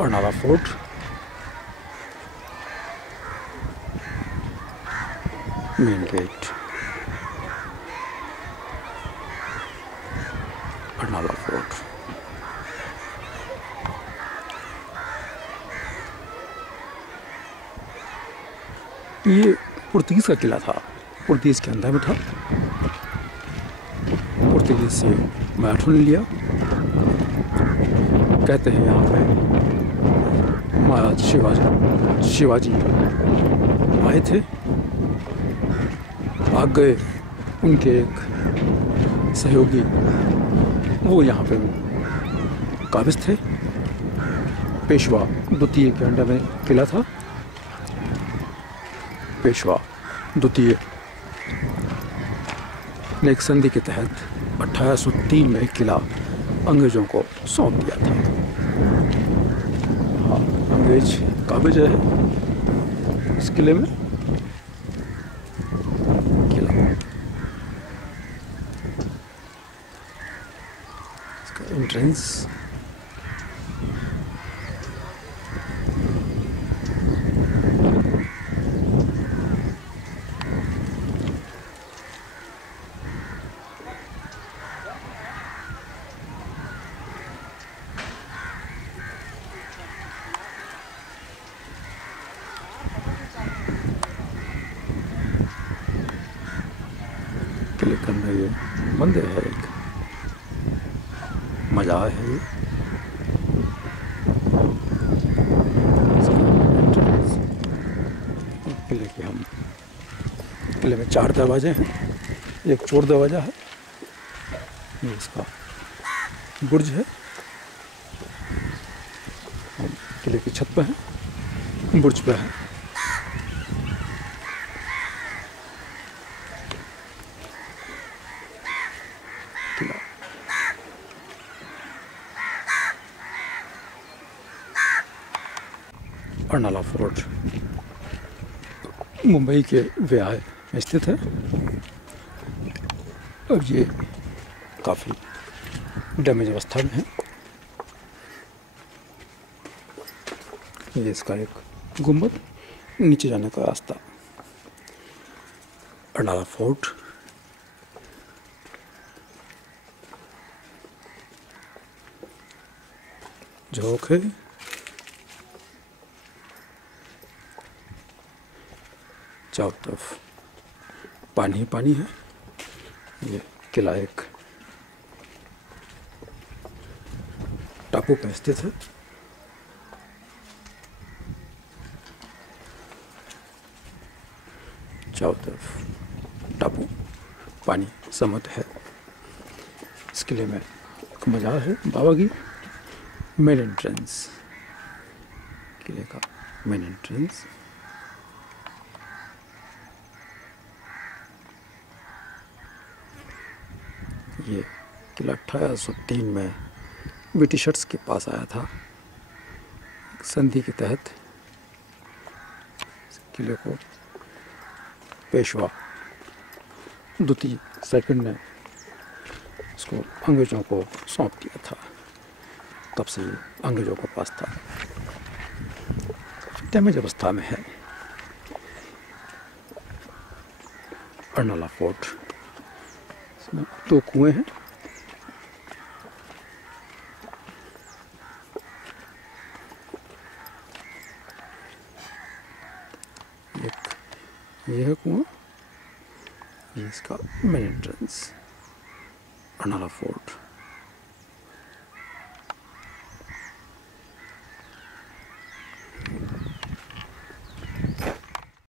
Arnala fort, main gate, Arnala fort. ये पुर्तगीज़ का किला था, पुर्तगीज़ के अंदर में था। पुर्तगीज़ से मराठों ने लिया। कहते हैं यहाँ पे महाराज शिवाजी आए थे, भाग गए। उनके एक सहयोगी वो यहाँ पे काबिज थे। पेशवा द्वितीय के अंडर में किला था। पेशवा द्वितीय ने एक संधि के तहत 1803 में किला अंग्रेजों को सौंप दिया था। हाँ, अंग्रेज काबिज है इस किले में। किला इसका एंट्रेंस, किले के अंदर ये मंदिर है, एक मज़ार है ये। किले में 4 दरवाजे हैं, एक चोर दरवाजा है, ये इसका बुर्ज है। हम किले की छत पर है, बुर्ज पर है। किला अर्नाला फोर्ट मुंबई के व्याह में स्थित है। और ये काफ़ी डैमेज अवस्था में है। ये इसका एक गुंबद, नीचे जाने का रास्ता। अर्नाला फोर्ट झोंक है। चारों तरफ पानी ही पानी है। ये किला एक टापू पर स्थित है। चारों तरफ टापू, पानी, समुद्र है। इस किले में एक मज़ार है बाबा की। मेन एंट्रेंस, किले का मेन एंट्रेंस। ये किला 1803 में ब्रिटिशर्स के पास आया था। संधि के तहत किले को पेशवा द्वितीय सेकंड ने इसको अंग्रेजों को सौंप दिया था। तब से ये अंग्रेजों के पास था। डैमेज अवस्था में है। अर्नाला फोर्ट, इसमें 2 कुएं हैं। ये है कुआं, ये इसका मेन एंट्रेंस अर्नाला फोर्ट।